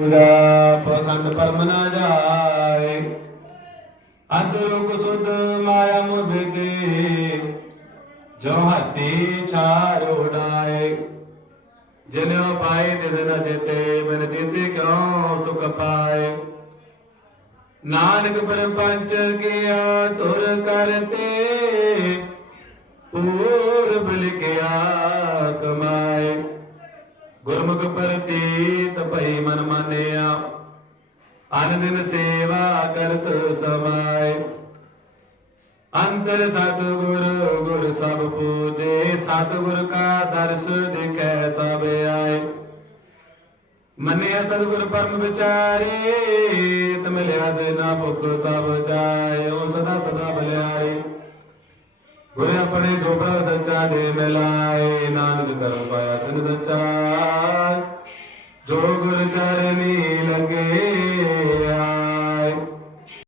पखंड परम न जाए अंतरुक सुध माया मुद के जो हस्ती छार उड़ाए जिन पाए तिस न जेते बिन जीते क्यों सुख पाए नानक परपंच किया तुर करते पूर्व लिखिया कमाए गुरमुख प्रतीत भई मन मानिया अन दिन सेवा करत समाए अंतर सतगुर गुर सब पूजे सतगुर का दर्श दिखै सब आए मनिया सतगुर परम विचारे मिलिया देना भुख सब जाए ओ सदा सदा बलिहारी गुर अपने जो प्रभ सच्चा दे मिलाए नानक कर पाया तिन सच्चा जो गुर चरनी लगे